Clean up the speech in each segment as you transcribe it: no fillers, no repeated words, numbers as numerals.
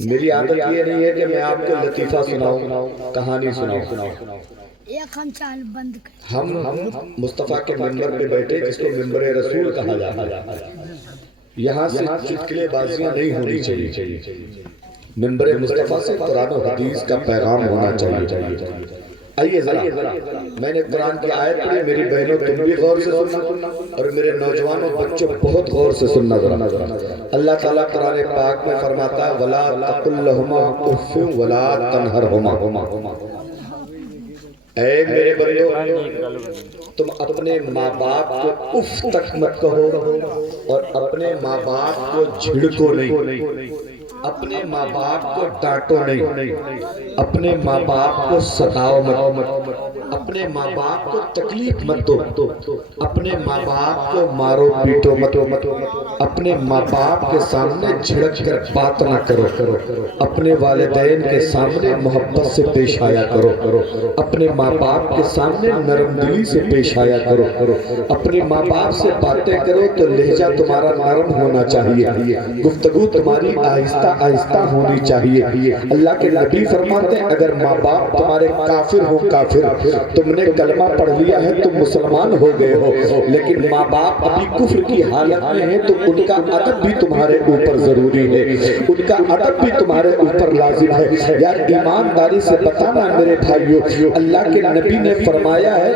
میری عادت یہ نہیں ہے کہ میں آپ کو لطیفہ سناؤں، کہانی سناؤں۔ ہم مصطفیٰ کے منبر پہ بیٹھے جس کو منبر رسول کہا جاتا ہے، یہاں سے چٹکلے بازیاں نہیں ہونی چاہیے، منبر مصطفیٰ سے قرآن و حدیث کا پیغام ہونا چاہیے۔ آئیے ذرا، میں نے قرآن کی آیت پڑھی، میری بہنوں تم بھی غور سے سننا اور میرے نوجوانوں بچوں بہت غور سے سننا ذرا۔ اللہ تعالیٰ قرآن پاک میں فرماتا ہے وَلَا تَقُلْ لَهُمَا أُفٍّ وَلَا تَنْهَرْهُمَا۔ اے میرے بندو، تم اپنے ماں باپ کو اف تک مت کہو اور اپنے ماں باپ کو جھڑکو نہیں، اپنے ماں باپ کو ڈانٹو نہیں، اپنے ماں باپ کو ستاؤ مت، اپنے ماں باپ کو تکلیف مت دو، اپنے ماں باپ کو مارو پیٹو مت، اپنے ماں باپ کے سامنے جھڑک کر بات نہ کرو، اپنے والدین کے سامنے محبت سے پیش آیا کرو، اپنے ماں باپ کے سامنے نرم دلی سے پیش آیا کرو، اپنے ماں باپ سے باتیں کرو تو لہجہ تمہارا نرم ہونا چاہیے، گفتگو تمہاری آہستہ آہستہ ہونی چاہیے۔ اللہ کے نبی فرماتے ہیں اگر ماں باپ تمہارے کافر ہو، کافر تم نے کلمہ پڑھ لیا ہے تم مسلمان ہو گئے ہو، لیکن ماں باپ ابھی کفر کی حالت میں ہیں تو ان کا ادب بھی تمہارے اوپر ضروری ہے، ان کا ادب بھی تمہارے اوپر لازم ہے۔ یار ایمانداری سے بتانا میرے بھائیو، اللہ کے نبی نے فرمایا ہے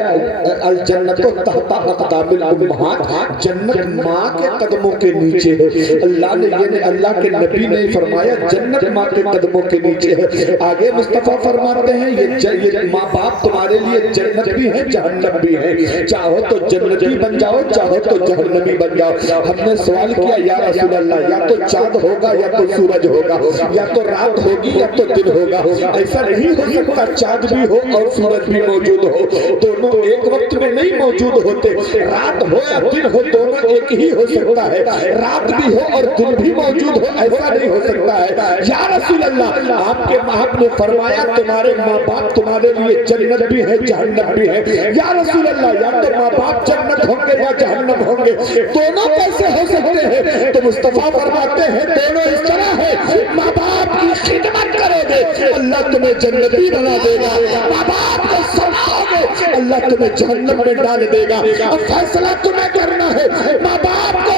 الجنت تحت اقدام الامہات، جنت ماں کے قدموں کے نیچے ہے۔ اللہ کے نبی نے فرمایا جنت ماں کے قدموں کے نیچے ہے۔ آگے مصطفیٰ فرماتے ہیں یہ ماں باپ تمہارے لیے جنت بھی ہے جہنم بھی ہے، چاہو تو جنتی بن جاؤ چاہو تو جہنمی بن جاؤ۔ ہم نے سوال کیا یا رسول اللہ یا تو چاند ہوگا یا تو سورج ہوگا، یا تو رات ہوگی یا تو دن ہوگا، ایسا نہیں ہو سکتا چاند بھی ہو اور سورج بھی موجود ہو، دونوں ایک وقت میں نہیں موجود ہوتے، رات ہو یا دن ہو دونوں ایک ہی ہو سکتا ہے، رات بھی ہو اور دن بھی موجود ہو ایسا نہیں ہو سکتا ہے۔ یا رسول اللہ آپ کے محب نے فرمایا تمہارے ماں باپ تمہارے لیے جنت بھی ہے جہنم بھی ہے، یا رسول اللہ یا تو ماں باپ جنت ہوں گے یا جہنم ہوں گے، دونوں کیسے ہو سکتے ہیں؟ تو مصطفیٰ فرماتے ہیں دونوں اس طرح ہے، ماں باپ کی خدمت کرو گے اللہ تمہیں جنتی بنا دے گا، ماں باپ کو سمجھو گے اللہ تمہیں جہنم میں ڈال دے گا۔ اب فیصلہ تمہیں کرنا ہے، ماں باپ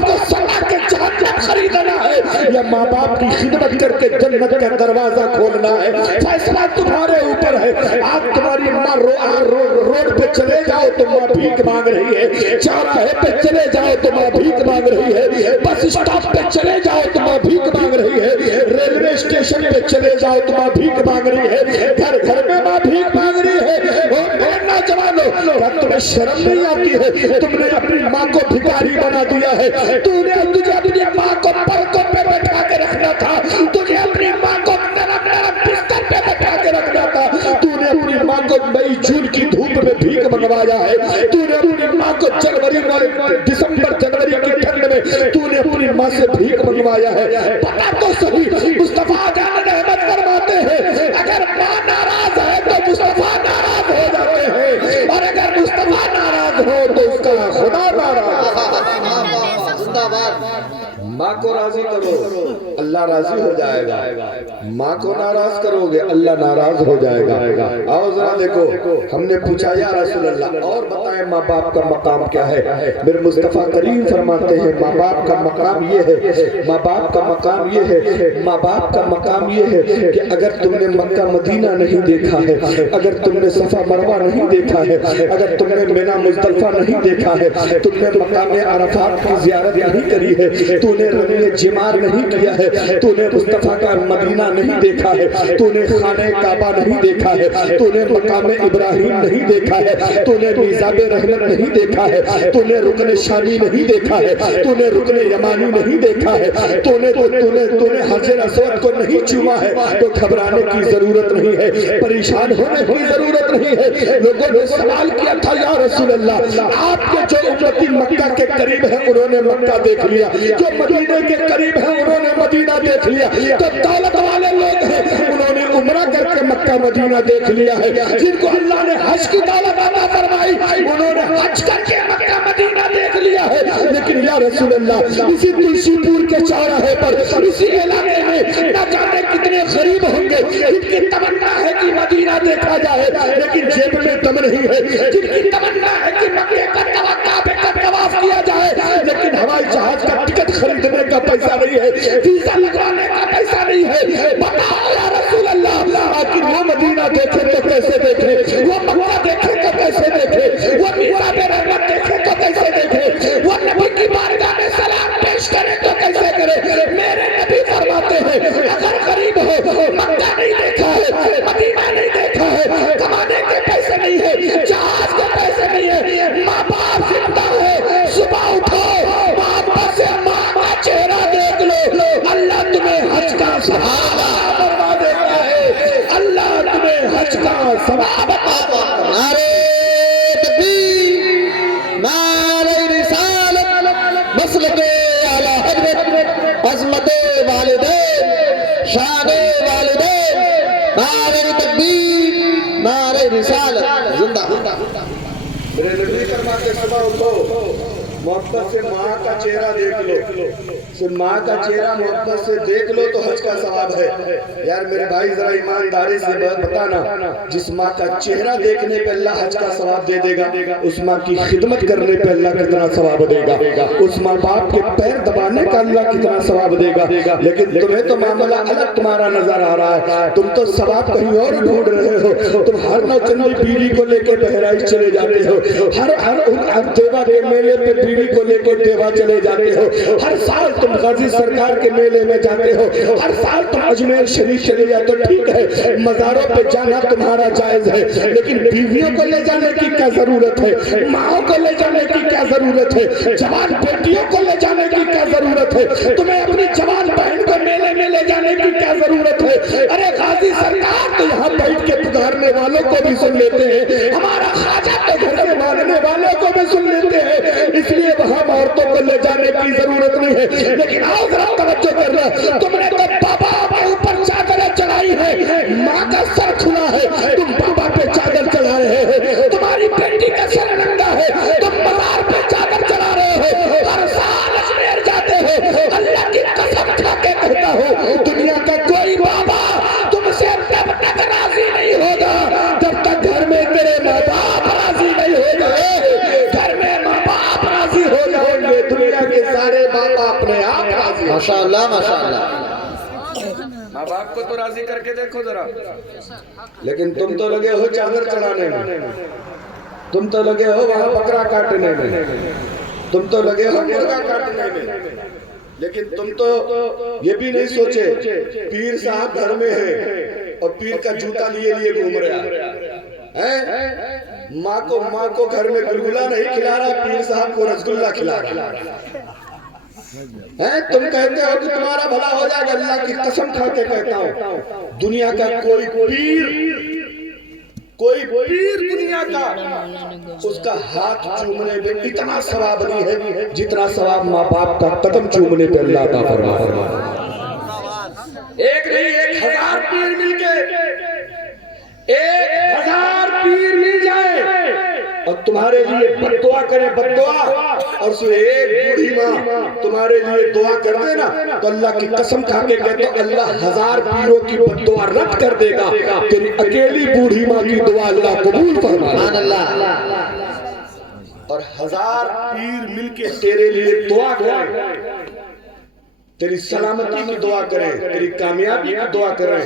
کو سلا کے جہنم خریدنا ہے یا ماں باپ کی خدمت کر کے جنت کا دروازہ کھولنا ہے، فیصلہ تمہارے اوپر ہے۔ آپ تمہاری ماں روڈ پہ چلے جاؤ تو ماں بھیک مانگ رہی ہے، چوراہے پہ چلے جاؤ تو ماں بھیک مانگ رہی ہے، بس اسٹاپ پہ چلے جاؤ تو ماں بھیک مانگ رہی ہے، ریلوے اسٹیشن پہ چلے جاؤ تو ماں بھیک مانگ رہی ہے، گھر میں ماں بھیک مانگ رہی ہے۔ اور نوجوانوں کیا تمہیں شرم نہیں آتی ہے؟ تم نے اپنی ماں کو بھکاری بنا دیا ہے، تجھے اپنی ماں کو پلکوں پہ بٹھا کے رکھنا تھا، تجھے اپنی ماں کو نرم بستر پہ بٹھا کے رکھنا تھا، تو نے اپنی ماں کو مئی جون کی دھوپ میں بھیک منگوایا ہے، تو نے اپنی ماں کو دسمبر جنوری کی ٹھنڈ میں تو نے اپنی ماں سے بھیک منگوایا ہے۔ پتا تو صحیح مصطفیٰ جان احمد فرماتے ہیں اگر ماں ناراض ہے تو مصطفیٰ ناراض ہو جاتے ہیں، اور اگر مصطفیٰ ناراض ہو تو اس کا خدا ناراض۔ ماں کو راضی کرو اللہ راضی ہو جائے گا، ماں کو ناراض کرو گے اللہ ناراض ہو جائے گا۔ آؤ ذرا دیکھو، ہم نے پوچھا یا رسول اللہ اور بتائیں ماں باپ کا مقام کیا ہے؟ میرے مصطفیٰ کریم فرماتے ہیں ماں باپ کا مقام یہ ہے، ماں باپ کا مقام یہ ہے، ماں باپ کا مقام یہ ہے کہ اگر تم نے مکہ مدینہ نہیں دیکھا ہے، اگر تم نے صفا مروہ نہیں دیکھا ہے، اگر تم نے منی مزدلفہ نہیں دیکھا ہے، تم نے مقام عرفات کی زیارت نہیں کری ہے، تو نے رمل جمار نہیں کیا ہے، تو نے مصطفیٰ کا مدینہ نہیں دیکھا ہے، تو نے خانہ کعبہ نہیں دیکھا ہے، تو نے مقام ابراہیم نہیں دیکھا ہے، تو نے میزاب رحمت نہیں دیکھا ہے، تو نے رکن شامی نہیں دیکھا ہے، تو نے رکن یمانی نہیں دیکھا ہے، تو نے حجر اسود کو نہیں چوما ہے، تو گھبرانے کی ضرورت نہیں ہے، پریشان ہونے کی ضرورت نہیں ہے۔ لوگوں نے سوال کیا تھا یا رسول اللہ آپ کے جو امتی مکہ کے قریب ہیں انہوں نے مکہ دیکھ لیا، جو مدینے کے قریب ہیں انہوں نے مدینہ دیکھ لیا، تو دولت والے لوگ ہیں انہوں نے عمرہ کر کے مکہ مدینہ دیکھ لیا ہے، جن کو اللہ نے حج کی دولت عطا فرمائی انہوں نے حج کر کے مکہ مدینہ دیکھ لیا ہے۔ لیکن یا رسول اللہ اسی تلسی پور کے چوراہے پر اسی علاقے میں نہ جانے کتنے غریب ہوں گے جن کی تمنا ہے کہ مدینہ دیکھا جائے لیکن جیب میں دم نہیں ہے، جن کی تمنا ہے کہ مکے کا کعبے کا طواف کیا جائے لیکن ہوائی جہاز کا ٹکٹ خریدنے کا پیسہ نہیں ہے، ویزا لگوانے کا پیسہ نہیں ہے۔ بتاؤ یا رسول اللہ، آخر وہ مدینہ دیکھے تو کیسے دیکھے، وہ مکہ دیکھے تو کیسے دیکھے، وہ میزاب رحمت دیکھے تو کیسے دیکھے، وہ نبی کی بارگاہ میں سلام پیش کرے تو کیسے کرے؟ میرے نبی فرماتے ہیں اگر غریب ہو، مکہ نہیں دیکھا ہے، مدینہ نہیں دیکھا ہے، کمانے کے پیسے نہیں ہے، جہاز کے پیسے نہیں ہے، ماں باپ زندہ ہے، صبح اٹھو باپ سے ماں کا چہرہ دیکھ لو، اللہ تمہیں حج کا ثواب بڑھا دیتا ہے، اللہ تمہیں حج کا ثواب عطا۔ نعرہ تکبیر، نعرہ رسالت، مسلک اعلی حضرت، عظمت والدین، شان والدین، نعرہ تکبیر، نعرہ رسالت زندہ۔ میرے نبی فرماتے صبح اٹھو محبت سے ماں کا چہرہ دیکھ لو، صرف ماں کا چہرہ محبت سے دیکھ لو تو حج کا ثواب ہے۔ یار میرے بھائی ذرا ایمانداری سے بتانا، جس ماں کا چہرہ دیکھنے پہ اللہ حج کا ثواب دے دے گا، اس ماں کی خدمت کرنے پہ اللہ کتنا ثواب دے گا، اس ماں باپ کے پیر دبانے کا اللہ کتنا ثواب دے گا۔ لیکن تمہیں تو معاملہ الگ تمہارا نظر آ رہا ہے، تم تو ثواب کہیں اور ڈھونڈ رہے ہو، تم ہر نوچندی بیوی کو لے کے بہرائچ چلے جاتے ہو، ہر دیوا کے میلے پہ بیوی کو لے کے دیوا چلے جاتے ہو، ہر سال تم غازی سرکار کے میلے میں جاتے ہو، ہر سال تم اجمیر شریف چلے جاتے ہو، ٹھیک ہے مزاروں پہ جانا تمہارا جائز ہے، لیکن بیویوں کو لے جانے کی کیا ضرورت ہے، ماں کو لے جانے کی کیا ضرورت ہے، جوان بیٹیوں کو لے جانے کی کیا ضرورت ہے، تمہیں اپنی جوان بہن کو میلے میں لے جانے کی کیا ضرورت ہے؟ ارے غازی سرکار تو یہاں بیٹھ کے پکارنے والوں کو بھی سن لیتے ہیں، ہمارا خواجہ تو گھر میں ماننے والوں کو بھی سن لیتے ہیں، اس لیے وہاں عورتوں کو لے جانے کی ضرورت نہیں ہے۔ لیکن آؤ ذرا توجہ کرنا، تم نے تو بابا کے اوپر چادریں چڑھائی ہے، ماں کا سر کھلا ہے، تم بابا پہ چادر چڑھا رہے ہو، تمہاری بیٹی کا سر ننگا ہے، تم مزار پہ چادر چڑھا رہے ہو، ہر سال اجمیر جاتے ہو، اللہ کی قسم کھا کے کہتا ہوں دنیا کا کوئی بابا تم سے تب تک راضی نہیں ہوگا جب تک گھر میں تیرے ماں باپ راضی نہیں ہو گئے، گھر میں ماں باپ راضی ہو جائیں گے، دنیا کے سارے باپ اپنے آپ راضی ہو۔ ماشاءاللہ ماشاءاللہ۔ ماں باپ کو تو راضی کر کے دیکھو ذرا، لیکن تم تو لگے ہو چادر چڑھانے میں، تم تو لگے ہو وہاں بکرا کاٹنے میں، تم تو لگے ہو مرغا کاٹنے میں، لیکن تم تو یہ بھی نہیں سوچے پیر صاحب گھر میں ہے اور پیر کا جوتا لیے گھوم رہا ہے، ماں کو گھر میں گلگلہ نہیں کھلا رہا، پیر صاحب کو رسگلہ کھلا رہا ہے، تم کہتے ہو کہ تمہارا بھلا ہو جائے گا، اللہ کی قسم کھا کے کہتا ہوں دنیا کا کوئی پیر دنیا کا اس کا ہاتھ چومنے میں اتنا ثواب نہیں ہے جتنا ثواب ماں باپ کا قدم چومنے پہ اللہ عطا فرمائے۔ ایک نہیں 1000 پیر مل کے 1000 پیر مل جائے اور تمہارے لیے بد دعا کرے بد دعا، اور اس میں ایک بوڑھی ماں تمہارے لیے دعا کر دے نا تو اللہ کی قسم کھا کے کہتے ہو اللہ 1000 پیروں کی بد دعا رد کر دے گا، تیری اکیلی بوڑھی ماں کی دعا اللہ قبول فرمائے۔ اور 1000 پیر مل کے تیرے لیے دعا کریں، تیری سلامتی کی دعا کریں، تیری کامیابی کی دعا کریں،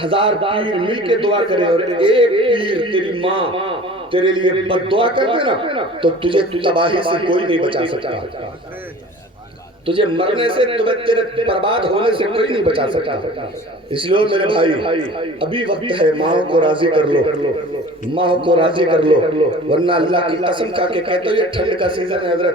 1000 پیر مل کے دعا کریں اور ایک پیر تیری ماں تیرے لیے بد دعا کر دے نا تو تجھے تباہی سے کوئی نہیں بچا سکتا، تجھے مرنے سے تیرے برباد ہونے سے کوئی نہیں بچا سکتا۔ اس لیے میرے بھائی ابھی وقت ہے، ماں کو راضی کر لو، ماں کو راضی کر لو، ورنہ اللہ کی قسم کھا کے کہتے ہو یہ ٹھنڈ کا سیزن ہے حضرت،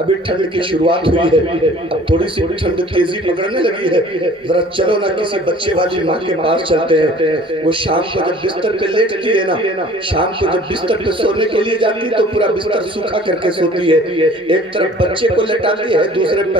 ابھی ٹھنڈ کی شروعات ہوئی ہے، اب تھوڑی سی ٹھنڈ تیزی پکڑنے لگی ہے، ذرا چلو نا کسی بچے والی ماں کے پاس چلتے ہیں، وہ شام کو جب بستر پہ لیٹتی ہے نا، شام کو جب بستر پہ سونے کے لیے جاتی تو پورا بستر سوکھا کر کے سوتی ہے، ایک طرف بچے کو لٹاتی ہے، دوسرے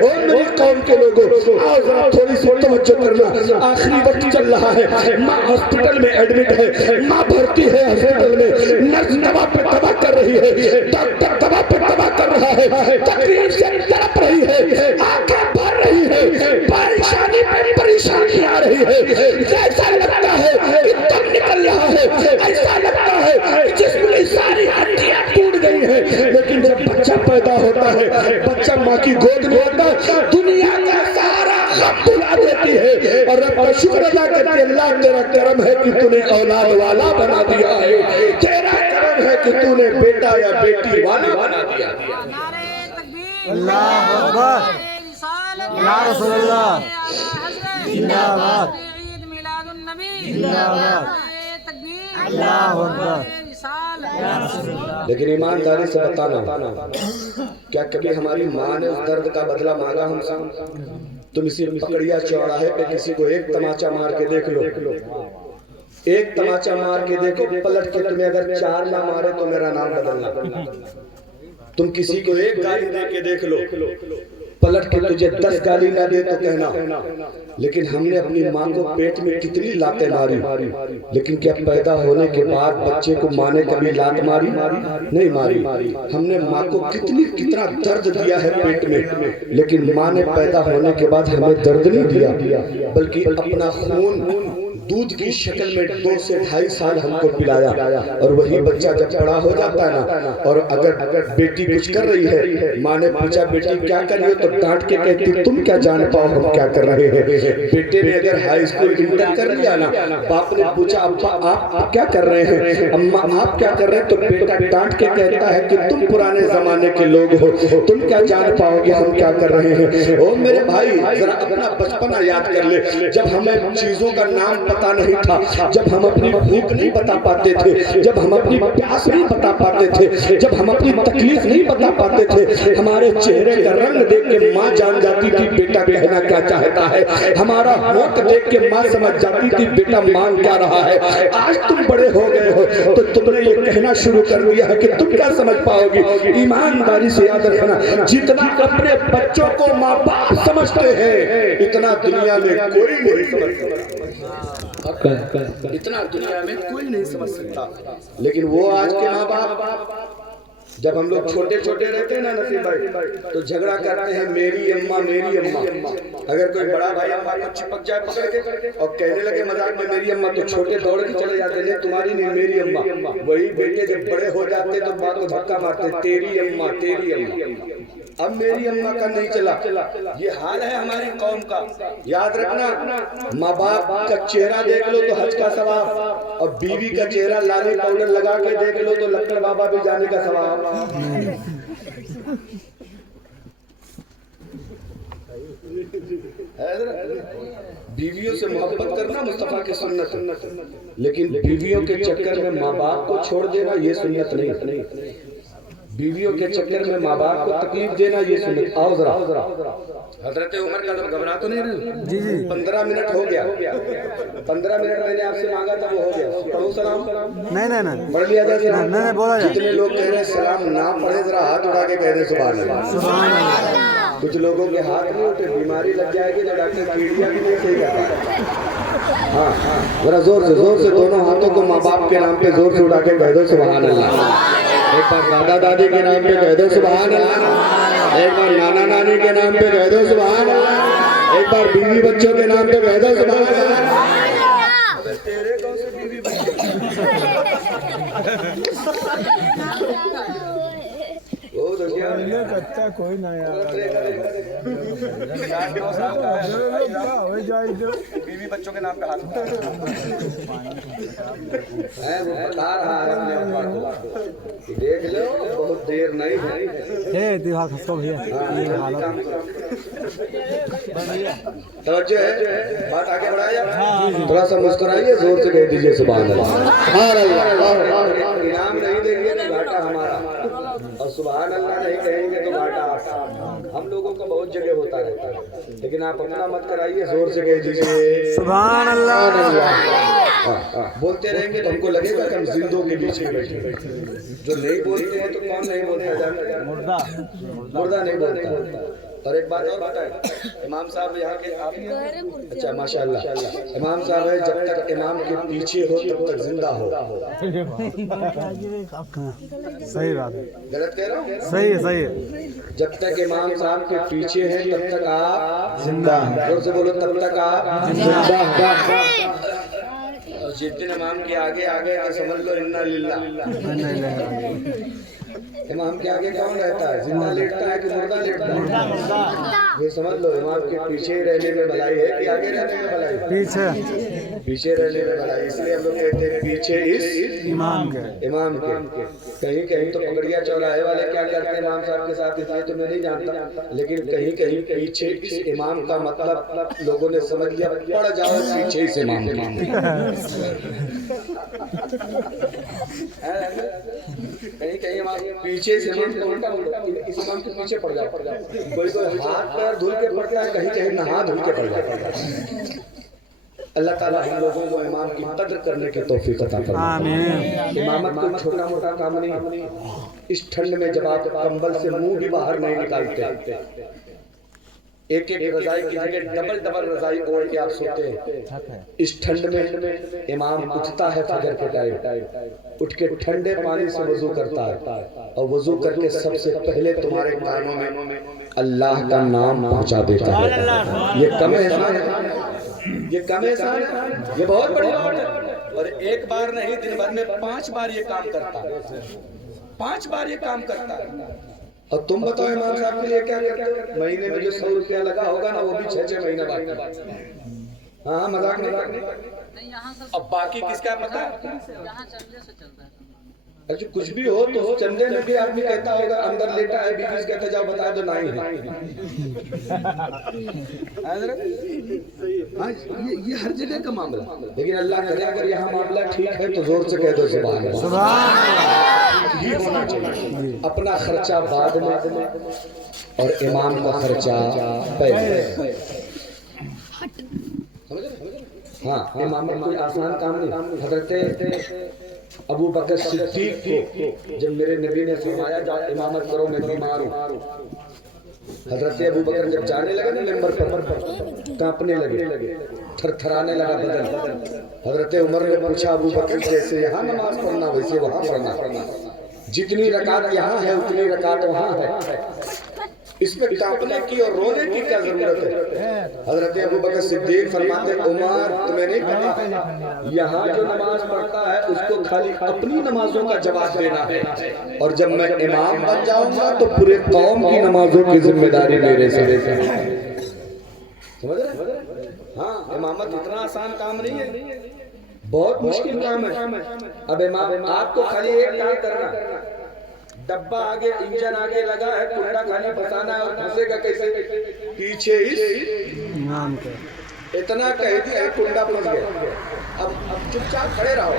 اور میری قوم کے لوگوں آؤ ذرا تھوڑی سی توجہ کرنا. آخری وقت چل رہا ہے, ماں ہاسپٹل میں ایڈمٹ ہے, ماں بھرتی ہے ہاسپٹل میں, نرس دوا پہ دوا کر رہی ہے, ڈاکٹر دوا پہ دوا کر رہا ہے, تکلیف سے تڑپ رہی ہے, آنکھیں بھر رہی ہے, پریشانی پہ پریشانی آ رہی ہے. ایسا لگتا ہے کہ دم نکل رہا ہے, ایسا لگتا ہے کہ جسم کی ساری ہڈیاں ٹوٹ گئی ہیں. لیکن جب بچہ پیدا ہوتا ہے, بچہ ماں کی گود میں ہوتا ہے, دنیا کا سارا غم بھلا دیتی ہے اور رب کا شکر ادا کرتی ہے. اللہ تیرا کرم ہے کہ تو نے اولاد والا بنا دیا ہے, تیرا کرم ہے کہ تو نے بیٹا یا بیٹی والا بنا دیا. نعرے تکبیر, اللہ اکبر, یا رسول اللہ, زندہ باد, عید میلاد النبی, زندہ باد, نعرے تکبیر, اللہ اکبر. لیکن ایمانداری سے بتانا, کیا کبھی ہماری ماں نے اس درد کا بدلہ مانگا ہم سے؟ تم اسی پکڑیا چوراہے پہ کسی کو ایک تماچا مار کے دیکھ لو, ایک تماچا مار کے دیکھو, پلٹ کے تمہیں اگر 4 نہ مارے تو میرا نام بدلنا. تم کسی کو ایک گالی دے کے دیکھ لو, پلٹ کے تجھے 10 گالی نہ دے تو کہنا. لیکن ہم نے اپنی ماں کو پیٹ میں کتنی لاتیں ماری, لیکن کیا پیدا ہونے کے بعد بچے کو ماں نے کبھی لات ماری؟ نہیں ماری. ہم نے ماں کو کتنا درد دیا ہے پیٹ میں, لیکن ماں نے پیدا ہونے کے بعد ہمیں درد نہیں دیا, بلکہ اپنا خون دودھ کی شکل میں 2 سے 2.5 سال ہم کو پلایا. اور وہی بچہ جب بڑا ہو جاتا ہے نا, اور اگر بیٹی کچھ کر رہی ہے, ماں نے پوچھا بیٹی کیا کر رہی ہو, تو ڈانٹ کے کہتی تم کیا جان پاؤ ہم کیا کر رہے ہیں. بیٹے نے اگر ہائی اسکول انٹر کر لیا نا, باپ نے پوچھا ابا آپ کیا کر رہے ہیں, اماں آپ کیا کر رہے ہیں, تو بیٹا ڈانٹ کے کہتا ہے کہ تم پرانے زمانے کے لوگ ہو, تم کیا جان پاؤ گے ہم کیا کر رہے ہیں. او میرے بھائی ذرا اپنا بچپنا یاد کر لے, جب ہمیں چیزوں کا نام پتا نہیں تھا, جب ہم اپنی بھوک نہیں بتا پاتے تھے, جب ہم اپنی پیاس نہیں بتا پاتے تھے, جب ہم اپنی تکلیف نہیں بتا پاتے تھے, ہمارے چہرے کا رنگ دیکھ کے ماں جان جاتی تھی بیٹا کہنا کیا چاہتا ہے, ہمارا ہونٹ دیکھ کے ماں سمجھ جاتی تھی بیٹا مانگ کیا رہا ہے. آج تم بڑے ہو گئے ہو تو تم نے یہ کہنا شروع کر دیا ہے کہ تم کیا سمجھ پاؤ گی. ایمانداری سے یاد رکھنا, جتنا اپنے بچوں کو ماں باپ سمجھتے ہیں اتنا دنیا میں کوئی نہیں سمجھ سکتا, اتنا دنیا میں کوئی نہیں سمجھ سکتا. لیکن وہ آج کے ماں باپ, جب ہم لوگ چھوٹے چھوٹے رہتے ہیں نا نصیب بھائی, تو جھگڑا کرتے ہیں میری اماں میری اماں. اگر کوئی بڑا بھائی اماں کو چپک جائے پکڑ کے اور کہنے لگے مذاق میں میری اماں, تو چھوٹے دوڑ کے چلے جاتے ہیں تمہاری نہیں میری اماں. وہی بیٹے جب بڑے ہو جاتے تو باپ کو دھکا مارتے تیری اماں تیری اماں. اب میری اماں کا نہیں چلا. یہ حال ہے ہماری قوم کا. یاد رکھنا, ماں باپ کا چہرہ دیکھ لو تو حج کا ثواب, اور بیوی کا چہرہ لالی پاؤڈر لگا کے دیکھ لو تو لکڑ بابا بھی جانے کا ثواب. بیویوں سے محبت کرنا مصطفیٰ کی سنت, لیکن بیویوں کے چکر میں ماں باپ کو چھوڑ دینا یہ سنت نہیں. بیویوں کے چکر میں ماں باپ کو تکلیف دینا یہ سنت. آؤ ذرا, حضرت عمر کا گھبرا تو نہیں رہے, جی 15 منٹ ہو گیا, 15 منٹ میں نے آپ سے مانگا تھا وہ ہو گیا. پڑھو سلام, نہیں پڑھ لیا جائے سلام. جتنے لوگ کہہ رہے ہیں سلام نہ پڑھے ذرا ہاتھ اٹھا کے کہہ دیں سبحان اللہ. کچھ لوگوں کے ہاتھ نہیں اٹھے, بیماری لگ جائے گی تو ڈاکٹر کیڑیا بھی نہیں صحیح کرتا. ہاں ذرا زور سے دونوں ہاتھوں کو ماں باپ کے نام پہ زور سے اٹھا کے کہہ دو سبحان اللہ. ایک بار دادا دادی کے نام پہ کہہ دو سبحان اللہ, ایک بار نانا نانی کے نام پہ کہہ دو سبحان اللہ, ایک بار بیوی بچوں کے نام پہ کہہ دو سبحان اللہ. تیرے کون سے بیوی بچے کوئی نہ بیوی بچوں کے نام پہ ہاتھ وہ بتا رہا ہے اپنے ابا کو, دیکھ لو بہت دیر نہیں ہے. توجہ ہے, بات آگے بڑھایا, تھوڑا سا مسکرائیے, زور سے کہہ دیجیے سبحان اللہ. انعام نہیں دیں گے تو گھاٹا ہمارا, اور سبحان اللہ نہیں کہیں گے تو گھاٹا آپ. ہم لوگوں کا بہت جگہ ہوتا رہتا ہے, لیکن آپ اپنا مت کرائیے, زور سے کہہ دیجیے سبحان اللہ. بولتے رہیں گے تو ہم کو لگے گا کہ ہم زندوں کے بیچ میں بیٹھے. جو نہیں بولتے ہیں تو کون نہیں بولتا, مردہ نہیں بولتا. اور ایک بات اور بتائیں، امام صاحب یہاں کے آپ ہی ہیں؟ اچھا ماشاءاللہ، امام صاحب ہے جب تک امام کے پیچھے ہو تب تک زندہ ہو. صحیح بات ہے. غلط کہہ رہا ہوں؟ صحیح ہے صحیح ہے. جب تک امام صاحب کے پیچھے ہیں تب تک آپ زندہ ہیں. زور سے بولو، تب تک آپ زندہ ہیں. اور جس دن امام کے آگے آگے تو سمجھ لو انا للہ. امام کے آگے کون رہتا ہے؟ زندہ لیٹتا ہے کہ مردہ لیٹتا ہے؟ یہ سمجھ لو امام کے پیچھے رہنے میں بھلائی ہے کہ آگے رہنے میں بھلائی؟ پیچھے رہنے میں بھلائی. اس لیے ہم لوگ کہتے ہیں پیچھے اس امام کے. کہیں کہیں تو پکڑیا چوراہے والے کیا کرتے ہیں امام صاحب کے ساتھ، اس لیے تو میں نہیں جانتا، لیکن کہیں کہیں پیچھے اس امام کا مطلب لوگوں نے سمجھ لیا پڑ جاؤ پیچھے اس امام کے. کہیں کہیں پیچھے سے امام کو الٹا اس امام کے پیچھے پڑ جاؤ. کوئی ہاتھ پیر دھل کے پڑتا ہے، کہیں کہیں نہا دھل کے پڑ جاتا ہے. اللہ تعالیٰ ہم لوگوں کو امام کی قدر کرنے کی توفیق عطا فرمائے. امامت کوئی چھوٹا موٹا کام نہیں. اس ٹھنڈ میں جب آپ کمبل سے منہ بھی باہر نہیں نکالتے، ایک ایک رضائی کی جگہ ڈبل ڈبل رضائی اوڑھ کے آپ سوتے ہیں. اس ٹھنڈ میں امام اٹھتا ہے فجر کے ٹائم، اٹھ کے ٹھنڈے پانی سے وضو کرتا ہے، اور وضو کر کے سب سے پہلے تمہارے کانوں میں اللہ کا نام پہنچا دیتا ہے. یہ کم احسان ہے، یہ کم احسان ہے، یہ بہت بڑی بات ہے. اور ایک بار نہیں، دن بھر میں 5 بار یہ کام کرتا ہے. 5 بار یہ کام کرتا ہے. اور تم بتاؤ امام صاحب کے لیے کیا کرتے ہو؟ مہینے میں جو 100 روپیہ لگا ہوگا نا، وہ بھی 6 مہینہ باقی. ہاں مذاق نہیں. اب باقی کس کا پتہ؟ اچھا کچھ بھی ہو تو چندے میں بھی آدمی کہتا ہوگا اندر لیٹا ہے، بیوی کہتا جاؤ بتا دو نہیں ہے. یہ ہر جگہ کا معاملہ. لیکن اللہ کرے اگر یہاں معاملہ ٹھیک ہے تو زور سے کہہ دو سبحان اللہ. یہ ہونا چاہیے. اپنا خرچہ بعد میں اور امام کا خرچہ پہلے. ہاں امامت کوئی آسان کام نہیں. حضرت ابو بکر صدیق کو جب میرے نبی نے فرمایا جا امامت کرو میں بیمار ہوں، حضرت ابو بکر جب جانے لگے نا ممبر پر کانپنے لگے، تھر تھرانے لگا بدن. حضرت عمر نے پوچھا ابو بکر جیسے یہاں نماز پڑھنا ویسے وہاں پڑھنا، جتنی رکعت یہاں ہے اتنی رکعت وہاں ہے، اس میں کانپنے کی اور رونے کی کیا ضرورت ہے؟ حضرت ابو بکر صدیق فرماتے عمر تمہیں نہیں پتا یہاں جو نماز پڑھتا ہے اس کو خالی اپنی نمازوں کا جواب دینا ہے، اور جب میں امام بن جاؤں گا تو پورے قوم کی نمازوں کی ذمہ داری میرے سر ہے. سمجھ رہے؟ ہاں امامت اتنا آسان کام نہیں ہے، بہت مشکل کام ہے. اب امام آپ کو خالی ایک کام کرنا، ڈبہ آگے انجن آگے لگا ہے، کنڈا خالی پھنسانا ہے، اور پھنسے گا کیسے؟ پیچھے اس امام کا اتنا کہہ دیا کنڈا پھنس گیا. اب چپ چاپ کھڑے رہو،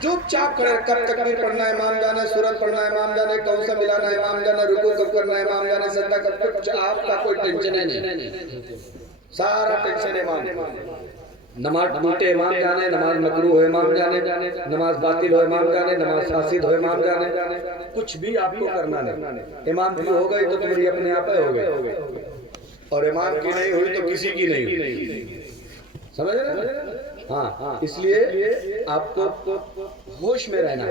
چپ چاپ کھڑے. کب تکبیر پڑھنا ہے امام جانے، سورت پڑھنا ہے امام جانے، کون سا ملانا ہے امام جانے، رکوع کب کرنا ہے امام جانے، سجدہ کب. آپ کا کوئی ٹینشن ہے نہیں، سارا ٹینشن امام. نماز ٹوٹے امام جانے، نماز مکروہ ہو امام جانے، نماز باطل ہو امام جانے، نماز فاسد ہو امام جانے. کچھ بھی آپ کو کرنا نہیں. امام کی ہو گئی تو تمہاری اپنے آپ ہو گئی، اور امام کی نہیں ہوئی تو کسی کی نہیں ہوئی. سمجھ رہے؟ ہاں اس لیے آپ کو ہوش میں رہنا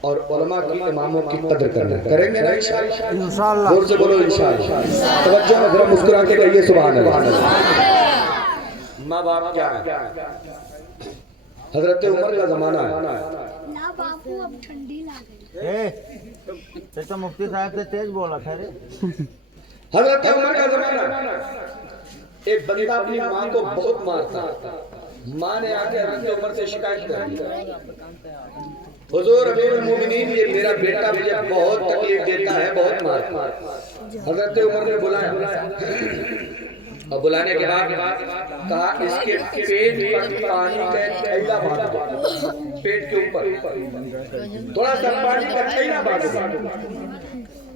اور علماء کی اماموں کی قدر کرنا. کریں گے نا انشاءاللہ؟ زور سے بولو انشاءاللہ. توجہ ذرا مسکرا کے کہیے سبحان اللہ. ماں باپ کیا ہے؟ حضرت عمر کا زمانہ ہے. نا باپو اب ٹھنڈی لگ گئی. تو مفتی صاحب سے تیز بولا تھا. حضرت عمر کا زمانہ. ایک بندہ اپنی ماں کو بہت مارتا. ماں نے آ کے حضرت عمر سے شکایت کر دی، حضور امیر المومنین یہ میرا بیٹا مجھے بہت تکلیف دیتا ہے، بہت مارتا. حضرت عمر نے بلایا، اور بلانے کے بعد کہا اس کے پیٹ پر پانی کا ایک تھیلا باندھ دو. پیٹ کے اوپر تھوڑا سا پانی کا تھیلا باندھ دو.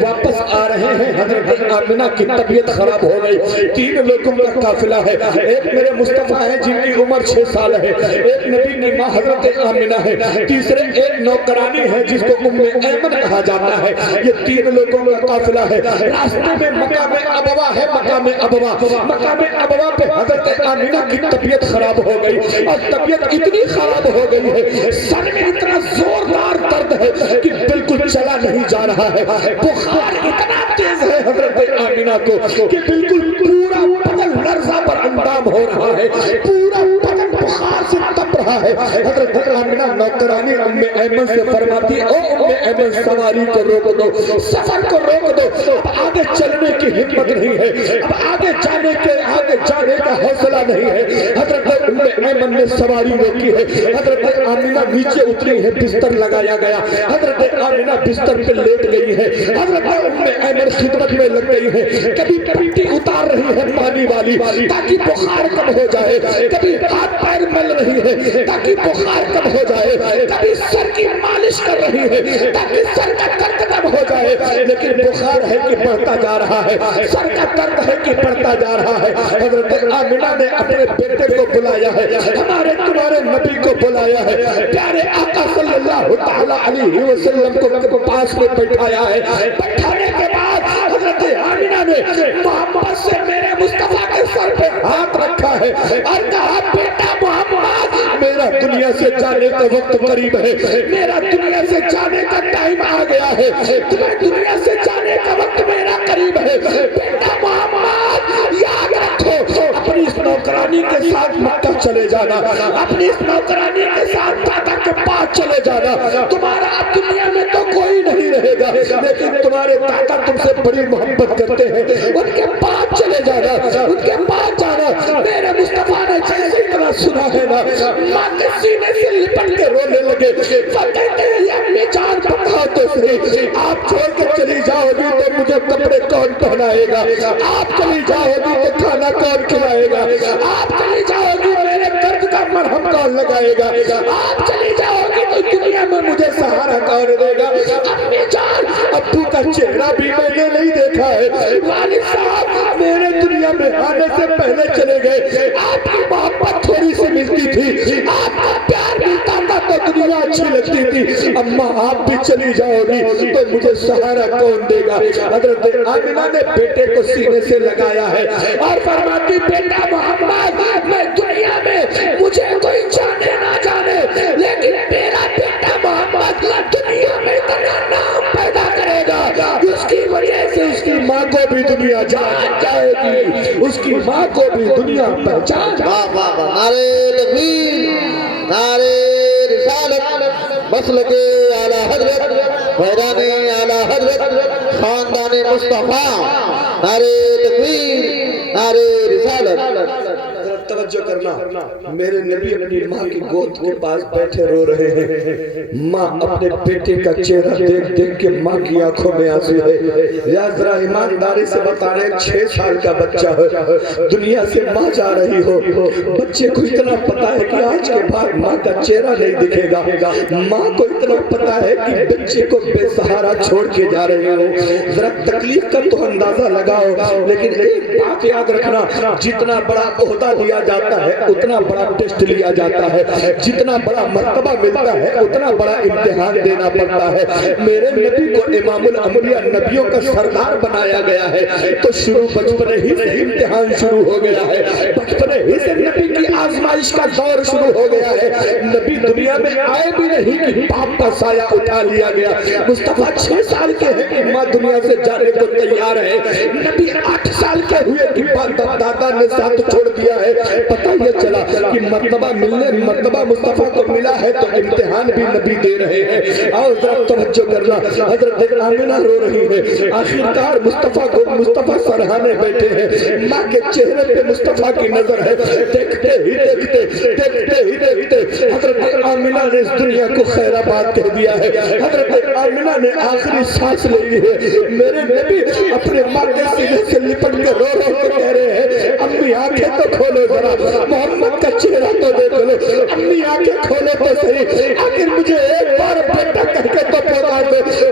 واپس آ رہے ہیں حضرت آمنہ کی طبیعت خراب ہو گئی 3 لوگوں کا قافلہ ہے ایک میرے مصطفیٰ ہے جن کی عمر 6 سال ہے ایک نبی کی ماں حضرت آمنہ ہے تیسرے ایک نوکرانی ہے جس کو ام ایمن کہا جاتا ہے یہ 3 لوگوں کا قافلہ ہے راستے میں مقام ابوا ہے مقام ابوا پہ حضرت آمنہ کی طبیعت خراب ہو گئی اور طبیعت اتنی خراب ہو گئی ہے سر میں اتنا زوردار درد ہے کہ بالکل چلا نہیں جا رہا ہے بخار اتنا تیز ہے حضرت آمنہ کو کہ بالکل پورا بدن لرزہ پر اندام ہو رہا ہے پورا بدن بخار سے تپ رہا ہے حضرت آمنہ نوکرانی ام ایمن سے فرماتی او ام ایمن سواری کو روک دو سفر کو روک دو اب آگے چلنے کی ہمت نہیں ہے اب آگے جانے کا حوصلہ نہیں ہے حضرت ام ایمن نے سواری روکی ہے حضرت آمنہ نیچے اتری ہے بستر لگایا گیا حضرت آمنہ بستر پہ لیٹ گئی ہے حضرت ام ایمن خدمت میں لگ گئی ہے کبھی پٹی اتار رہی ہے پانی والی تاکہ بخار کم ہو جائے کبھی ہاتھ پیر مل رہی ہے تاکہ بخار کم ہو جائے کبھی سر کی مالش کر رہی ہے تاکہ سر کا درد کم ہو جائے لیکن بخار ہے کہ بڑھتا جا رہا ہے سر کا درد ہے کہ بڑھتا جا رہا ہے حضرت آمنہ نے اپنے بیٹے کو بلایا ہے ہمارے تمہارے نبی کو بلایا ہے پیارے آقا صلی اللہ تعالی علیہ وسلم کو پاس میں بٹھایا ہے بٹھانے کے بعد حضرت آمنہ نے محمد سے میرے مصطفیٰ کے سر پہ ہاتھ رکھا ہے اور کہا بیٹا محمد میرا دنیا سے جانے کا وقت قریب ہے میرا دنیا سے جانے کا ٹائم آ گیا ہے تمہیں دنیا سے جانے کا وقت میرا قریب ہے بیٹا محمد یاد رکھو اپنی اس نوکرانی کے ساتھ مکہ چلے جانا اپنی اس نوکرانی کے ساتھ دادا کے پاس چلے جانا تمہارا اب دنیا میں تو کوئی نہیں رہے گا لیکن تمہارے دادا تم سے بڑی محبت کرتے ہیں ان کے پاس چلے جانا ان کے پاس جانا میرے مصطفیٰ نے جیسے اتنا سنا ہے نا ماں کے سینے سے لپٹ کے رونے لگے کہتے ہیں یہ امی جان بتاؤ تو صحیح آپ چھوڑ کے چلی جاؤ گی تو مجھے کپڑے کون پہنائے گا آپ چلی جاؤ گی تو کھانا کون کھلائے گا آپ چلی جاؤ گی میرے درد کا مرہم کون لگائے گا آپ چلی جاؤ گی تو دنیا میں مجھے سہارا کون دے گا امی جان ابو کا چہرہ بھی میں نے نہیں دیکھا ہے والد صاحب میرے دنیا میں آنے سے پہلے چلے گئے آپ کی محبت تھوڑی سی ملتی تھی آپ کا پیار ملتا تھا تو دنیا اچھی لگتی تھی اماں آپ بھی چلی جاؤ گی تو مجھے سہارا کون دے گا حضرت آمنہ نے بیٹے کو سینے سے لگایا ہے اور فرماتی بیٹا محمد میں دنیا میں مجھے کوئی جانے نہ جانے لیکن میرا بیٹا محمد دنیا میں اتنا نام پیدا کرے گا اس کی وجہ سے اس کی ماں کو بھی دنیا جان جائے گی اس کی ماں کو بھی دنیا پہچان نعرے تکبیر نعرے رسالت مسلک اعلی حضرت بحران اعلی حضرت خاندان مصطفیٰ نعرے تکبیر نعرے رسالت توجہ کرنا میرے نبی اپنی ماں کی گود کے پاس بیٹھے رو رہے ہیں ماں اپنے بیٹے کا چہرہ دیکھ دیکھ کے ماں کی آنکھوں میں آنسو ہے یا ذرا ایمانداری سے بتا رہے 6 سال کا بچہ ہے دنیا سے ماں جا رہی ہو بچے کو اتنا پتا ہے کہ آج کے بعد ماں کا چہرہ نہیں دکھے گا ماں کو اتنا پتا ہے کہ بچے کو بے سہارا چھوڑ کے جا رہے ہو ذرا تکلیف کا تو اندازہ لگاؤ لیکن ایک بات یاد رکھنا جتنا بڑا عہدہ لیا جاتا ہے اتنا بڑا ٹیسٹ لیا جاتا ہے جتنا بڑا مرتبہ ملتا ہے اتنا بڑا امتحان دینا پڑتا ہے میرے نبی کو امام الانبیاء نبیوں کا سردار بنایا گیا ہے تو شروع بچپنے ہی سے امتحان شروع ہو گیا ہے بچپنے ہی سے نبی کی آزمائش کا دور شروع ہو گیا ہے نبی دنیا میں آئے بھی نہیں کہ باپ کا سایہ اٹھا لیا گیا مصطفیٰ 6 سال کے ہیں کہ ماں دنیا سے جانے کو تیار ہے نبی 8 سال کے ہوئے کہ دادا نے ساتھ چھوڑ دیا ہے پتہ یہ چلا کہ مرتبہ مصطفیٰ کو ملا ہے تو امتحان بھی نبی دے رہے ہیں اور ذرا توجہ کرنا حضرت آمنہ رو رہی ہے آخرکار مصطفیٰ سرہانے بیٹھے ہیں ماں کے چہرے پہ مصطفیٰ کی نظر ہے دیکھتے ہی حضرت آمنہ نے اس دنیا کو خیر آباد کہہ دیا ہے حضرت آمنہ نے آخری سانس لے لی ہے میرے نبی اپنے ماں کے سینے سے لپٹ کے رو کے کہہ رہے ہیں امی آنکھیں تو کھولو ذرا محمد کا چہرہ تو دیکھ لو امی آنکھیں کھولو تو صحیح آخر مجھے ایک بار بیٹا کہہ کے تو پکار دو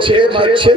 6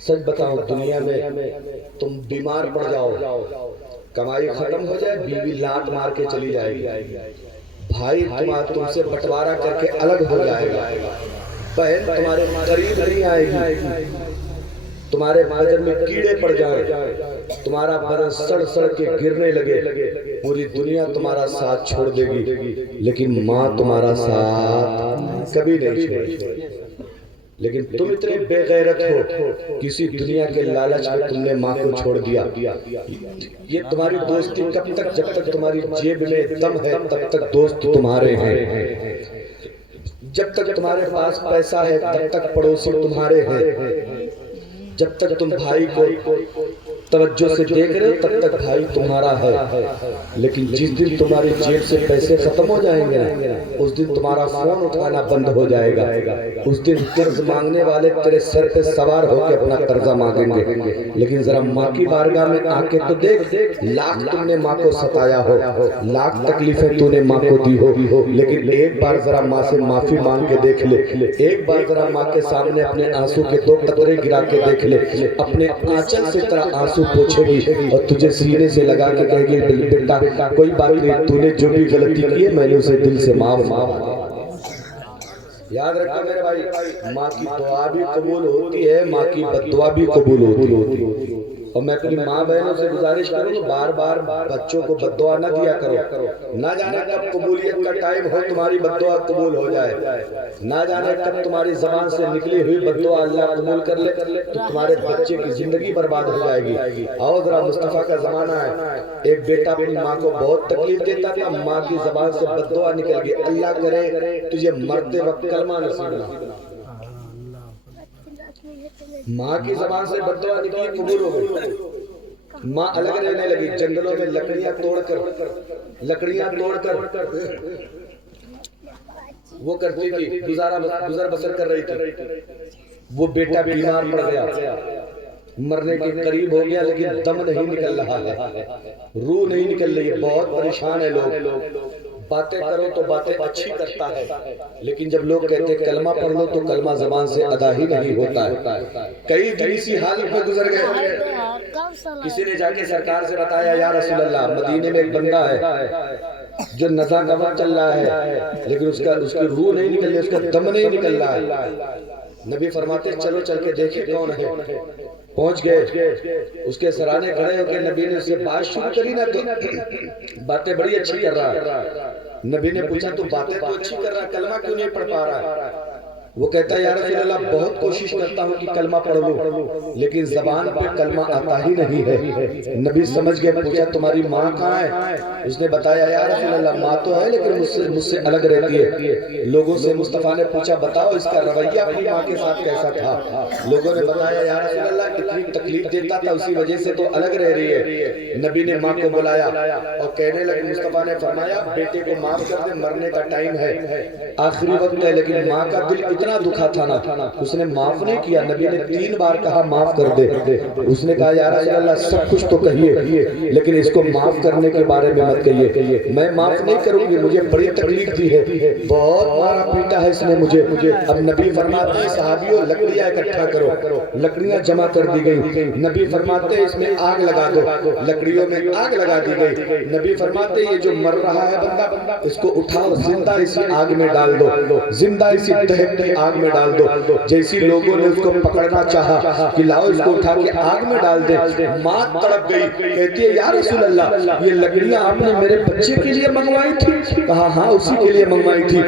سچ بتاؤ دنیا میں تم بیمار پڑ جاؤ، کمائی ختم ہو جائے، بیوی لات مار کے چلی جائے گی، بھائی تم سے بٹوارا کر کے الگ ہو جائے گا، بہن تمہارے قریب نہیں آئے گی، تمہارے بدن میں کیڑے پڑ جائیں، تمہارا بدن سڑ سڑ کے گرنے لگے، پوری دنیا تمہارا ساتھ چھوڑ دے گی، لیکن ماں تمہارا ساتھ کبھی نہیں چھوڑے گی۔ لیکن تم اتنے بے غیرت ہو، کسی دنیا کے لالچ میں تم نے ماں کو چھوڑ دیا۔ یہ تمہاری دوستی کب تک؟ جب تک تمہاری جیب میں دم ہے تب تک دوست تمہارے ہیں، جب تک تمہارے پاس پیسہ ہے تب تک پڑوسی تمہارے ہیں، جب تک تم بھائی کو توجہ سے دیکھ رہے تب تک بھائی تمہارا ہے، لیکن جس دن تمہاری جیب سے پیسے ختم ہو جائیں گے اس دن تمہارا فون اٹھانا بند ہو جائے گا، اس دن قرض مانگنے والے تیرے سر پہ سوار ہو کے اپنا قرضہ مانگیں گے۔ لیکن ذرا ماں کی بارگاہ میں آ کے تو دیکھ، لاکھ تم نے ماں کو ستایا ہو، لاکھ تکلیفیں تو نے ماں کو دی ہو، لیکن ایک بار ذرا ماں سے معافی مانگ کے دیکھ لے، ایک بار ذرا ماں کے سامنے اپنے آنسو کے 2 قطرے گرا کے دیکھ لے، اپنے آنچل سے تیرا آنسو پوچھے گی اور تجھے سینے سے لگا کے کہے گی بیٹا کوئی بات نہیں، تو نے جو بھی غلطی کی ہے میں نے اسے دل سے معاف کیا۔ یاد رکھا میرے بھائی، ماں کی دعا بھی قبول ہوتی ہے، ماں کی بد دعا بھی قبول ہوتی ہے، اور میں اپنی ماں بہنوں سے گزارش کروں کہ بار بار بچوں کو بد دعا نہ دیا کرو، نہ جانے کب قبولیت کا ٹائم ہو تمہاری بد دعا قبول ہو جائے، نہ جانے کب تمہاری زبان سے نکلی ہوئی بد دعا اللہ قبول کر لے تو تمہارے بچے کی زندگی برباد ہو جائے گی۔ آؤ ذرا مصطفیٰ کا زمانہ ہے، ایک بیٹا اپنی ماں کو بہت تکلیف دیتا تھا، ماں کی زبان سے بد دعا نکل گئی، اللہ کرے تجھے مرتے وقت کلمہ نصیب نہ۔ ماں کی زبان سے بد دعا نکلی، قبول ہو گئی، ماں الگ رہنے لگی، جنگلوں میں لکڑیاں توڑ کر وہ کرتی تھی، گزر بسر کر رہی تھی۔ وہ بیٹا بیمار پڑ گیا، مرنے کے قریب ہو گیا، لیکن دم نہیں نکل رہا ہے، روح نہیں نکل رہی ہے، بہت پریشان ہے لوگ، باتیں کرو تو باتیں اچھی کرتا ہے، لیکن جب لوگ کہتے کلمہ پڑھ لو تو کلمہ زبان سے ادا ہی نہیں ہوتا ہے۔ کئی دن اسی حالت میں گزر گئے، کسی نے جا کے سرکار سے بتایا یا رسول اللہ مدینے میں ایک بندہ ہے جو نزا کا وقت چل رہا ہے، لیکن اس کی روح نہیں نکل رہی، اس کا دم نہیں نکل رہا ہے۔ نبی فرماتے چلو چل کے دیکھیں کون ہے، پہنچ گئے، اس کے سرانے کھڑے ہو کے نبی نے اسے بات شروع کری نا تو باتیں بڑی اچھی کر رہا ہے۔ نبی نے پوچھا تو باتیں تو اچھی کر رہا ہے، کلمہ کیوں نہیں پڑھ پا رہا ہے؟ وہ کہتا ہے یا رسول اللہ بہت کوشش کرتا ہوں کہ کلمہ پڑھ لوں، لیکن زبان پہ کلمہ آتا ہی نہیں ہے۔ نبی سمجھ گئے، پوچھا تمہاری ماں کہاں ہے؟ اس نے بتایا یا رسول اللہ ماں تو ہے لیکن مجھ سے الگ رہتی ہے۔ لوگوں سے مصطفیٰ نے پوچھا بتاؤ اس کا رویہ اپنی ماں کے ساتھ کیسا تھا؟ لوگوں نے بتایا یا رسول اللہ اتنی تکلیف دیتا تھا اسی وجہ سے تو الگ رہ رہی ہے۔ نبی نے ماں کو بلایا اور کہنے لگے، مصطفیٰ نے فرمایا بیٹے کو معاف کر دے، مرنے کا ٹائم ہے، آخری وقت ہے، لیکن ماں کا دل اتنا دکھا تھا نا، اس نے معاف نہیں کیا۔ نبی نے 3 بار کہا معاف کر دے، اس نے کہا یا رسول اللہ سب کچھ تو کہیے لیکن اس کو معاف کرنے کے بارے میں مت کہیے، میں معاف نہیں کروں گی، مجھے بڑی تکلیف دی ہے، بہت مارا پیٹا ہے اس نے مجھے۔ اب نبی فرماتے ہیں صحابیوں لکڑیاں اکٹھا کرو، لکڑیاں جمع کر دی گئی، نبی فرماتے ہیں اس میں آگ لگا دو، لکڑیوں میں آگ لگا دی گئی۔ نبی فرماتے ہیں یہ جو مر رہا ہے بندہ اس کو اٹھاؤ، زندہ اسی آگ میں ڈال دو، زندہ اسی دہکتی آگ میں ڈال دو۔ جیسی لوگوں نے اس کو پکڑنا چاہا کہ لاؤ اس کو اٹھا کے آگ میں ڈال دے، ماں تڑپ گئی، کہتی ہے یا رسول اللہ یہ لکڑیاں آپ نے میرے بچے کے لیے منگوائی تھی؟ کہا ہاں اسی کے لیے منگوائی تھی،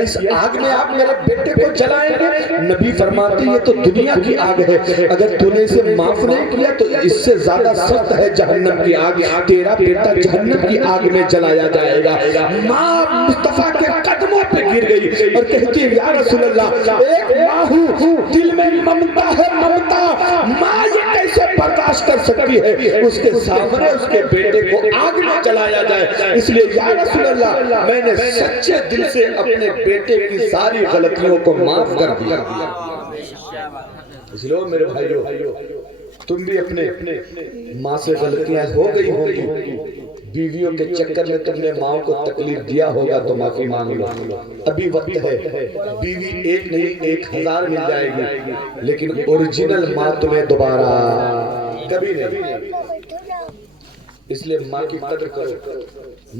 اس آگ میں آپ میرے بیٹے کو جلائیں گے؟ نبی فرماتے یہ تو دنیا کی آگ ہے، اگر تو نے اسے معاف نہیں کیا تو اس سے زیادہ سخت ہے جہنم کی آگ، تیرا بیٹا جہنم کی آگ میں جلایا جائے گا۔ ماں مصطفیٰ کے قدموں پہ گر گئی اور کہتی ہے یا رسول اللہ ایک ماں ہوں، دل میں ممتا ہے، ممتا ماں یہ کیسے برداشت کر سکتی ہے اس کے سامنے اس کے بیٹے کو آگ میں جلایا جائے؟ اس لیے یا رسول اللہ میں نے سچے دل سے اپنے بیٹے کی ساری غلطیوں کو معاف کر دیا۔ اس لیے میرے بھائیو تم بھی اپنے ماں سے غلطیاں ہو گئی ہوگی، بیویوں کے چکر میں تم نے ماں کو تکلیف دیا ہوگا تو معافی مانگ لو، ابھی وقت ہے، بیوی ایک نہیں 1000 مل جائے گی، لیکن اوریجنل ماں تمہیں دوبارہ کبھی نہیں۔ اس لیے ماں کی قدر کرو،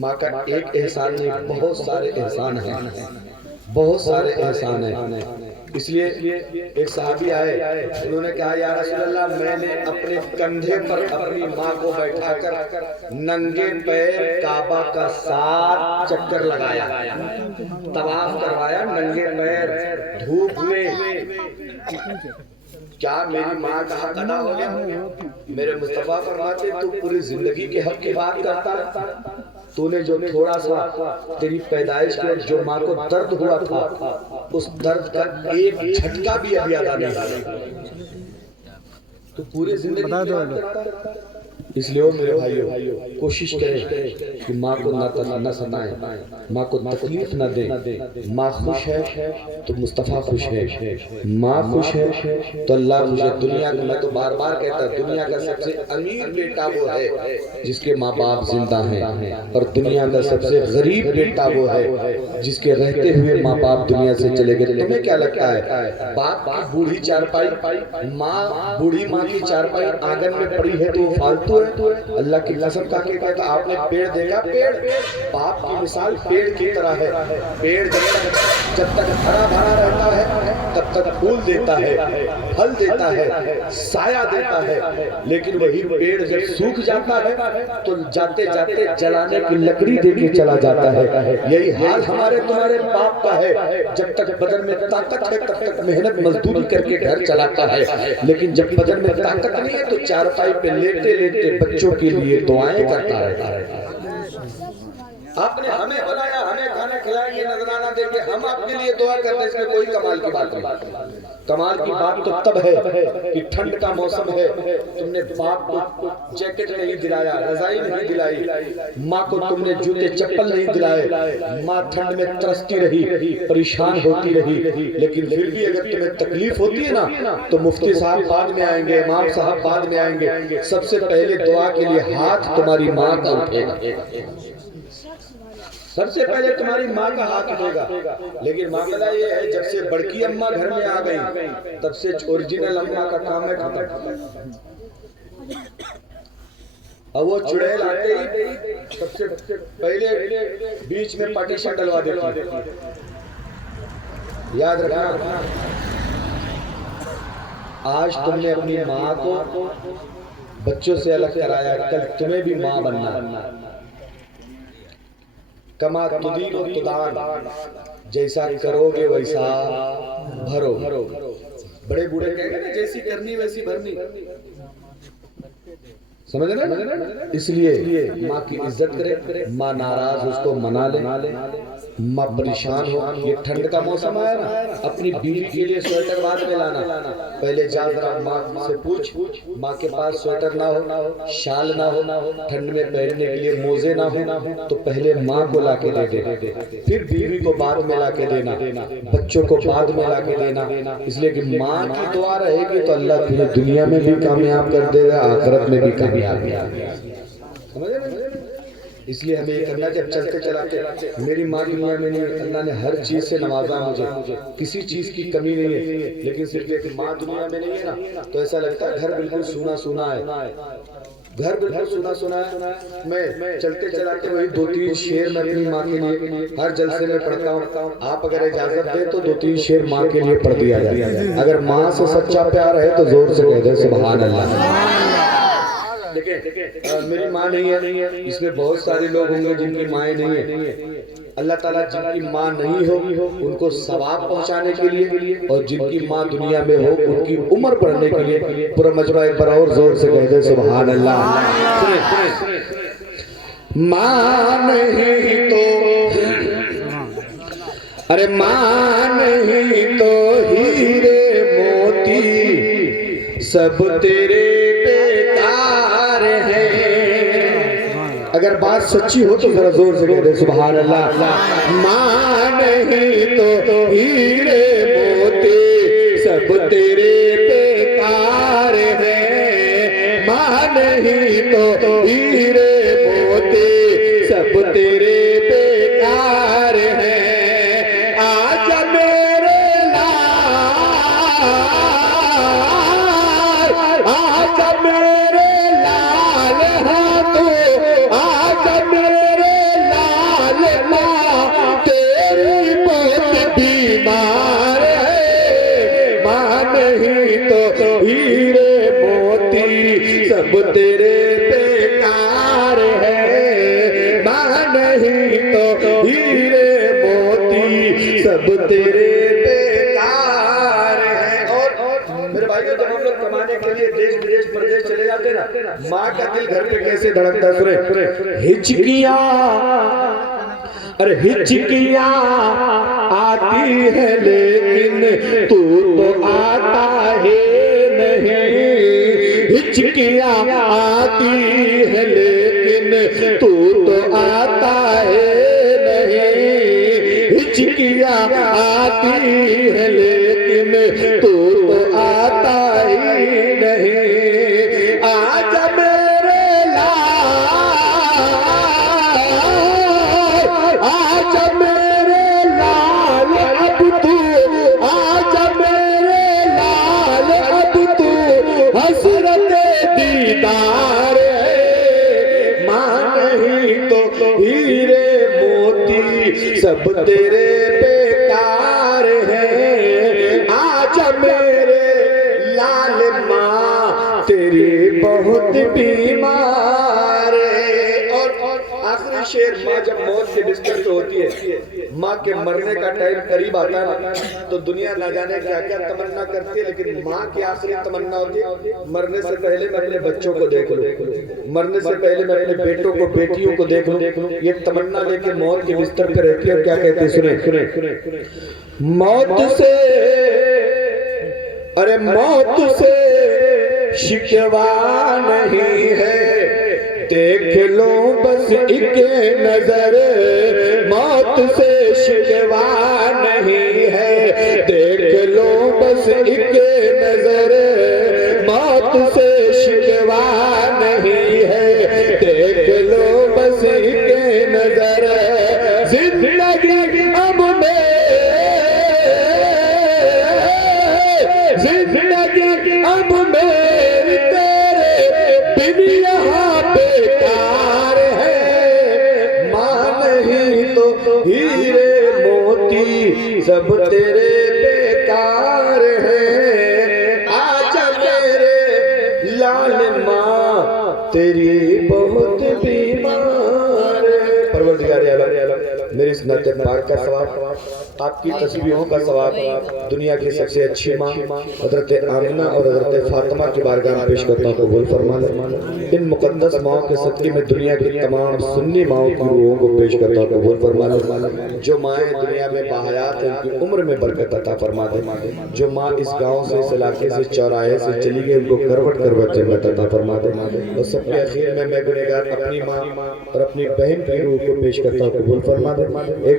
ماں کا ایک احسان نہیں، بہت سارے احسان ہیں، بہت سارے احسان ہیں۔ اس لیے ایک صحابی آئے، انہوں نے کہا یا رسول اللہ میں نے اپنے کندھے پر اپنی ماں کو بیٹھا کر ننگے پیر کعبہ کا 7 چکر لگایا، طواف کروایا ننگے پیر دھوپ میں، کیا میری ماں کا حق ادا ہو گیا؟ میرے مصطفیٰ فرماتے تو پوری زندگی کے حق کی بات کرتا ہے، تو نے جو تھوڑا سا تیری پیدائش کے جو ماں کو درد ہوا تھا اس درد کا ایک جھٹکا بھی ابھی ادا نہیں ہوا، تو پوری زندگی کی بات کرتا ہے۔ اس لیے میرے بھائیو کوشش کریں کہ ماں کو نہ ستائیں، ماں کو تکلیف نہ دیں۔ ماں خوش ہے تو مصطفیٰ خوش ہے، ماں خوش ہے تو اللہ خوش ہے۔ دنیا کو میں تو بار بار کہتا ہوں، دنیا کا سب سے امیر بیٹا وہ ہے جس کے ماں باپ زندہ ہیں، اور دنیا کا سب سے غریب بیٹا وہ ہے جس کے رہتے ہوئے ماں باپ دنیا سے چلے گئے۔ تمہیں کیا لگتا ہے باپ کی بوڑھی چارپائی، ماں بوڑھی ماں کی چارپائی آنگن میں پڑی ہے تو وہ فالتو ہے؟ اللہ کی قسم کھا کے کہتا آپ نے پیڑ دیکھا؟ پیڑ باپ کی مثال پیڑ کی طرح ہے، پیڑ جب تک ہرا بھرا رہتا ہے تب تک پھول دیتا ہے، پھل دیتا ہے، سایہ دیتا ہے، لیکن وہی پیڑ جب سوکھ جاتا ہے تو جاتے جاتے جلانے کی لکڑی دے کے چلا جاتا ہے۔ یہی حال ہمارے تمہارے باپ کا ہے، جب تک بدن میں طاقت ہے تب تک محنت مزدوری کر کے گھر چلاتا ہے، لیکن جب بدن میں طاقت نہیں ہے تو چارپائی پہ لیٹے لیٹے بچوں کے لیے دعائیں کرتا رہتا ہے۔ آپ نے ہمیں بنایا، ہمیں کھانا کھلائیں گے، نذرانہ دیں گے، ہم آپ کے لیے دعا کرتے ہیں، اس میں کوئی کمال کی بات نہیں۔ کمال کی بات تو تب ہے کہ ٹھنڈ کا موسم ہے، تم نے باپ کو جیکٹ نہیں دلایا، رضائی نہیں دلائی، ماں کو تم نے جوتے چپل نہیں دلائے، ماں ٹھنڈ میں ترستی رہی، پریشان ہوتی رہی، لیکن پھر بھی اگر تمہیں تکلیف ہوتی ہے نا تو مفتی صاحب بعد میں آئیں گے، امام صاحب بعد میں آئیں گے، سب سے پہلے دعا کے لیے ہاتھ تمہاری ماں کا اٹھے گا، سب سے پہلے تمہاری ماں کا ہاتھ اٹھے گا۔ لیکن معاملہ یہ ہے جب سے بڑکی اماں گھر میں آ گئی تب سے اوریجنل اماں کا کام ہے ختم۔ اب وہ چڑیل آتے ہی سب سے پہلے بیچ میں پارٹیشن ڈلوا دیتی، یاد رکھنا آج تم نے اپنی ماں کو بچوں سے الگ کرایا، کل تمہیں بھی ماں بننا۔ کما تدین و تدان، جیسا کرو گے ویسا بھرو۔ بڑے بوڑھے کہیں گے نا جیسی کرنی ویسی بھرنی، سمجھ نا؟ اس لیے ماں کی عزت کرے، ماں ناراض اس کو منا لے، ماں پریشان ہو۔ یہ ٹھنڈ کا موسم آیا نا، اپنی بیوی کے لیے سویٹر بعد میں لانا، پہلے جا ذرا ماں سے پوچھ، ماں کے پاس سویٹر نہ ہو، شال نہ ہو، ٹھنڈ میں پہننے کے لیے موزے نہ ہو تو پہلے ماں کو لا کے دے دے، پھر بیوی کو بعد میں لا کے دینا، بچوں کو بعد میں لا کے دینا۔ اس لیے کہ ماں کی دعا رہے گی تو اللہ تمہیں دنیا میں بھی کامیاب کر دے گا، آخرت میں بھی کامیاب۔ اس لیے ہمیں یہ کرنا جب چلتے چلاتے میری ماں دنیا میں نہیں، اللہ نے ہر چیز سے نوازا مجھے، کسی چیز کی کمی نہیں ہے، لیکن صرف ایک ماں دنیا میں نہیں ہے نا تو ایسا لگتا ہے گھر بالکل سونا سونا ہے، گھر بالکل سونا سونا ہے۔ میں چلتے چلاتے وہی 2-3 شعر میں اپنی ماں کے لیے ہر جلسے میں پڑھتا ہوں، آپ اگر اجازت دیں تو 2-3 شعر ماں کے لیے پڑھ دیا جائے۔ اگر ماں سے سچا پیار ہے تو زور سے کہہ دیں سبحان اللہ۔ دیکھیں میری ماں نہیں ہے، اس میں بہت سارے لوگ ہوں گے جن کی مائیں نہیں ہیں، اللہ تعالیٰ جن کی ماں نہیں ہو ان کو ثواب پہنچانے کے لیے، اور جن کی ماں دنیا میں ہو ان کی عمر بڑھنے کے لیے پورا مجمع ایک بار اور زور سے کہہ دیں سبحان اللہ۔ ماں نہیں تو ارے ماں نہیں تو ہیرے موتی سب تیرے بیکار ہیں۔ اگر بات سچی ہو تو ذرا زور سے کہہ دیں سبحان اللہ۔ ماں نہیں تو ہیرے موتی سب تیرے بیکار ہیں، نہیں تو ہیرے موتی سب تیرے بیکار ہیں آجا میرے لال آجا میرے لال ہاں تو آجا میرے لال ماں تیری بہت بیمار ہے ماں نہیں تو ہیرے موتی سب تیرے بیکار ہے ماں نہیں تو ہیرے موتی سب تیرے بیکار ہیں اور میرے بھائیو جب ہم لوگ کمانے کے لیے دیش بدیش پردیش چلے جاتے ہیں نا ماں کا دل گھر پہ کیسے دھڑکتا سنے ہچکیاں ارے ہچکیاں آتی ہے لیکن تو آتا ہے نہیں ہچکیاں آتی ہے لیکن تو آتا ہے نہیں ہچکیاں آتی ہے لیکن تو آتا ہی نہیں آجا میرے لال آجا میرے لال اب تو آجا میرے لال اب تو حسرت دیدار ہے ماں نہیں تو ہیرے موتی سب تیرے بیکار ہیں آجا میرے لال ماں تیری بہت بیمار ہے اور آخری شعر ماں جب موت کے بستر پہ ہوتی ہے ماں کے مرنے کا ٹائم قریب آتا ہے تو دنیا نہ جانے کیا کیا تمنا کرتی ہے لیکن ماں کی آخری تمنا ہوتی ہے مرنے سے پہلے میں اپنے بچوں کو دیکھ لوں مرنے سے پہلے میں اپنے بیٹوں کو بیٹیوں کو دیکھ لوں یہ تمنا لے کے موت کے بستر پہ رہتی ہے اور کیا کہتے ہیں سنیں موت سے ارے موت سے شکوا نہیں ہے دیکھ لو بس ایک نظر موت سے شکوا نہیں ہے دیکھ لو بس ایک نظر موت سے شکوا نہیں ہے دیکھ لو بس ایک نظر زندگی اب میں زندگی اب میری تیرے بن یہاں بیکار ہے ماں نہیں تو ہیرے موتی سب تیرے بیکار ہیں آجا میرے لال ماں تیری بہت بیمار ہے پروردگار عالم میری اس نعت پاک کا ثواب آپ کی تسبیحوں کا ثواب دنیا کی سب سے اچھی ماں حضرت آمنہ اور حضرت فاطمہ کی بارگاہ میں پیش کرتا ہوں قبول فرما لیں ان مقدس ماؤں کے صدقے میں دنیا کی تمام سنی ماؤں کی روحوں کو پیش کرتا ہوں قبول فرما لیں جو مائیں دنیا میں باحیات ہیں ان کی عمر میں برکت عطا فرما دے جو ماں اس گاؤں سے اس علاقے سے چوراہے سے چلی گئی ان کو کروٹ کروٹ جنت عطا فرما دے اور سب کے اخیر میں گنہگار اپنی ماں اور اپنی بہن کی روح کو پیش کرتا ہوں قبول فرما دے ایک